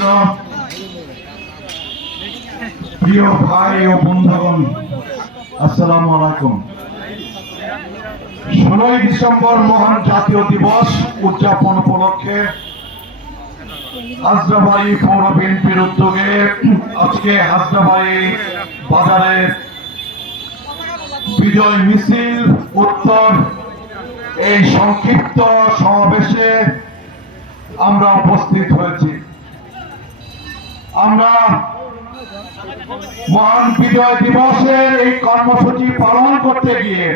নেতৃবৃন্দ, প্রিয় ভাই ও বন্ধুগণ, আসসালামু আলাইকুম। 16 ডিসেম্বর মহান জাতীয় দিবস উদযাপন উপলক্ষে হাজরাবাড়ি পৌর বিএনপির উদ্যোগে আজকে হাজরাবাড়ি বাজারে বিজয় মিছিল উত্তর এই সংক্ষিপ্ত সমাবেশে আমরা উপস্থিত হয়েছি। আমরা মহান বিজয় দিবসের এই কর্মসূচি পালন করতে গিয়ে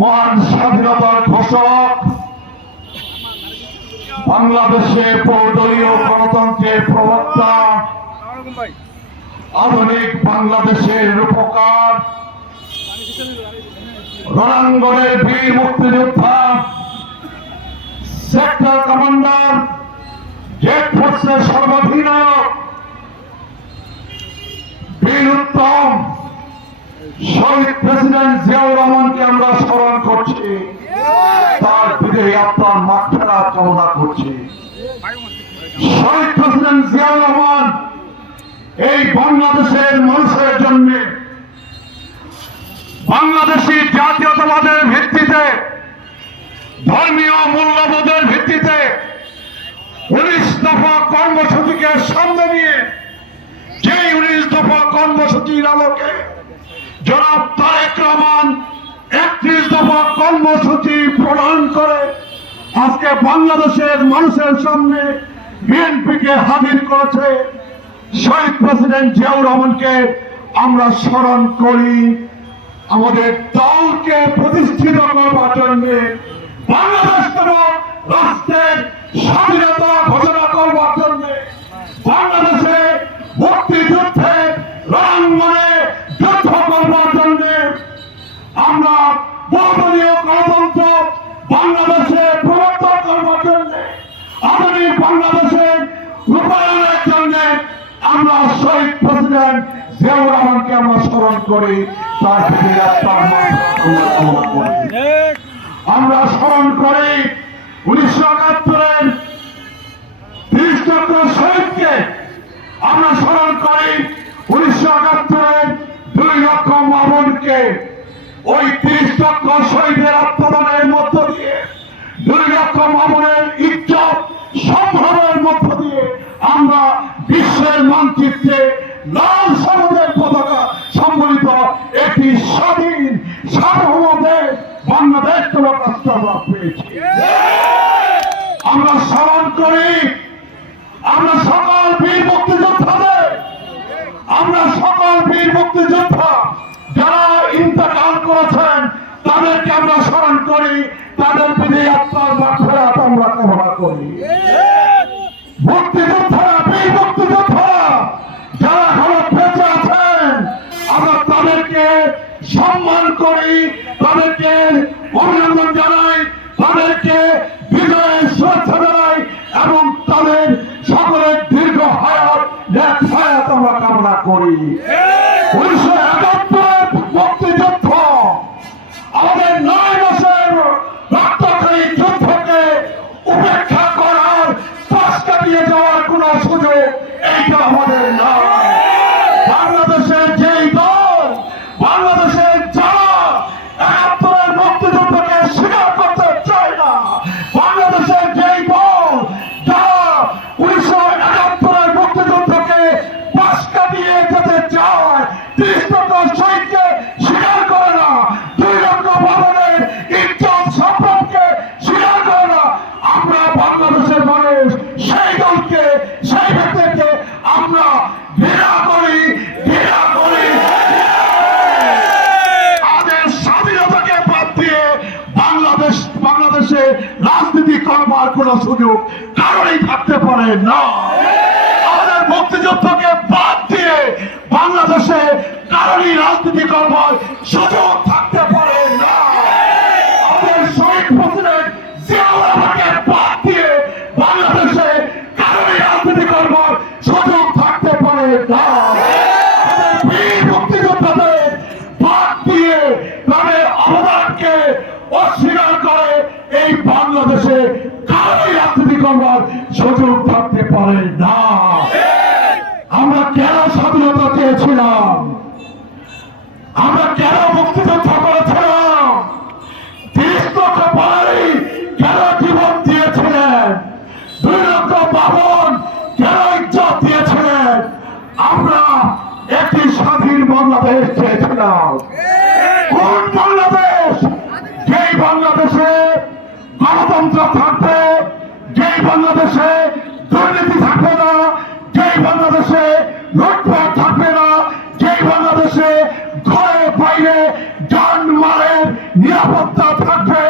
মহান স্বাধীনতার ঘোষক, বাংলাদেশে বহুদলীয় গণতন্ত্রের প্রবক্তা, আধুনিক বাংলাদেশের রূপকার, রণাঙ্গনের বীর মুক্তিযোদ্ধা, সেক্টর কমান্ডার, জেড ফোর্সের সর্বাধিনায়ক, বীর উত্তম শহীদ প্রেসিডেন্ট জিয়াউর রহমানকে আমরা স্মরণ করছি, তার বিদেহী আত্মার মাগফিরাত কামনা করছি। শহীদ প্রেসিডেন্ট জিয়াউর রহমান এই বাংলাদেশের মানুষের জন্য বাংলাদেশী জাতীয়তাবাদের ভিত্তিতে, ধর্মীয় মূল্যবোধের ভিত্তিতে 19 দফা কর্মসূচিকে সামনে নিয়ে যেই 19 দফা কর্মসূচির আলোকে জনাব তারেক রহমান 31 দফা কর্মসূচি প্রদান করে আজকে বাংলাদেশের মানুষের সামনে বিএনপিকে হাজির করেছে। শহীদ প্রেসিডেন্ট জিয়াউর রহমানকে আমরা স্মরণ করি, আমাদের দলকে প্রতিষ্ঠিত করবার জন্য, বাংলাদেশতম রাষ্ট্রের স্বাধীনতা ঘোষণা করবার জন্য, বাংলাদেশে মুক্তিযুদ্ধে রণাঙ্গনে যুদ্ধ করবার জন্য, আমরা বহুদলীয় গণতন্ত্র বাংলাদেশে প্রবর্তন করবার জন্য, আধুনিক বাংলাদেশের রূপায়ণের জন্য আমরা শহীদ প্রেসিডেন্ট জিয়াউর রহমানকে আমরা স্মরণ করি, তার বিদেহী আত্মার মাগফিরাত কামনা করি। আমরা স্মরণ করি 1971-এর 30 লক্ষ শহীদকে, আমরা স্মরণ করি 1971-এর 2 লক্ষ মা-বোনকে। ওই 30 লক্ষ শহীদের আত্মদানের মধ্য দিয়ে, 2 লক্ষ মা-বোনের ইজ্জত সম্ভ্রমের মধ্য দিয়ে আমরা বিশ্বের মানচিত্রে লাল সবুজের পতাকা সম্বলিত একটি স্বাধীন সার্বভৌম দেশ বাংলাদেশ নামক রাষ্ট্র আমরা পেয়েছি। আমরা স্মরণ করি আমরা সকল বীর মুক্তিযোদ্ধাদের, আমরা সকল বীর মুক্তিযোদ্ধা যারা ইন্তেকাল করেছেন তাদেরকে আমরা স্মরণ করি, তাদের বিদেহী আত্মার মাগফিরাত আমরা কামনা করি। মুক্তিযোদ্ধারা, বীর মুক্তিযোদ্ধারা যারা এখনো বেঁচে আছেন, আমরা তাদেরকে সম্মান করি, তাদেরকে অভিনন্দন জানাই, তাদেরকে বিজয়ের শুভেচ্ছা জানাই এবং তাদের সকলের দীর্ঘ হায়াত, নেক হায়াত আমরা কামনা করি। 1971 মুক্তিযুদ্ধ আমাদের 9 মাসের রক্তক্ষয়ী যুদ্ধকে উপেক্ষা করার, পাশ কাটিয়ে যাওয়ার কোন সুযোগ এইটা আমাদের নয়। বাংলাদেশের যেই দল, বাংলাদেশের যারা 71-এর মুক্তিযুদ্ধকে স্বীকার করতে চায় না, বাংলাদেশের যেই দল যারা 1971-এর মুক্তিযুদ্ধকে পাশ কাটিয়ে যেতে চায়, 30 লক্ষ শহীদকে স্বীকার করে না, 2 লক্ষ ভবনের ইজ্জত সম্পর্কে স্বীকার করে না, আমরা বাংলাদেশের মানুষ সেই দলকে, সেই ব্যক্তিকে আমরা ঘৃণা করি, ঘৃণা করি। আমাদের স্বাধীনতাকে বাদ দিয়ে বাংলাদেশে রাজনীতি করবার কোন সুযোগ কারণেই থাকতে পারে না। আমাদের মুক্তিযুদ্ধকে বাদ দিয়ে বাংলাদেশে কারণেই রাজনীতি করবার সুযোগ থাকতে পারে না। আমাদের শহীদ প্রেসিডেন্ট জিয়াউর রহমানকে বাদ দিয়ে বাংলাদেশে কারণেই রাজনীতি করবার সুযোগ থাকতে পারে না। আমাদের বীর মুক্তিযোদ্ধাদের বাদ দিয়ে তাদের অবদানকে অস্বীকার করে এই বাংলাদেশে কারণেই রাজনীতি করবার সুযোগ পারে না। আমরা কেন স্বাধীনতা চেয়েছিলাম, আমরা কেন মুক্তিযুদ্ধ করেছিলাম, 30 লক্ষ বাঙালি কেন জীবন দিয়েছিলেন, 2 লক্ষ বাবন কেন ইজ্জত দিয়েছিলেন। আমরা একটি স্বাধীন বাংলাদেশ চেয়েছিলাম। কোন বাংলাদেশ? যেই বাংলাদেশে গণতন্ত্র থাকবে, যেই বাংলাদেশে দুর্নীতি থাকবে না, যেই বাংলাদেশে লুটপাট থাকবে না, যেই বাংলাদেশে ঘরে বাইরে জানমালের নিরাপত্তা থাকবে,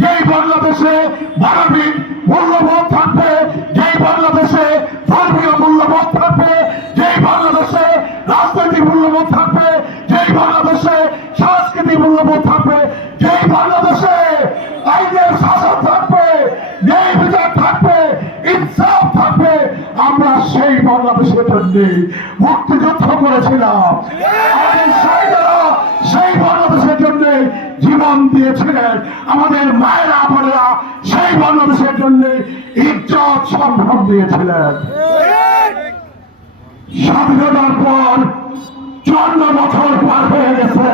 যেই বাংলাদেশে মানবিক মূল্যবোধ থাকবে, যেই বাংলাদেশে ধর্মীয় মূল্যবোধ থাকবে, যেই বাংলাদেশে রাজনৈতিক মূল্যবোধ থাকবে, যেই বাংলাদেশে সাংস্কৃতিক মূল্যবোধ থাকবে, যেই বাংলাদেশে আইনের শাসন থাকবে, ন্যায় বিচার থাকবে, ইনসাফ থাকবে, আমরা সেই বাংলাদেশের জন্য মুক্তিযুদ্ধ করেছিলাম। আমাদের শহীদরা সেই বাংলাদেশের জন্য জীবন দিয়েছিলেন। আমাদের মায়েরা বোনেরা সেই বাংলাদেশের জন্য ইজ্জত সম্ভ্রম দিয়েছিলেন। স্বাধীনতার পর 54 বছর পার হয়ে গেছে।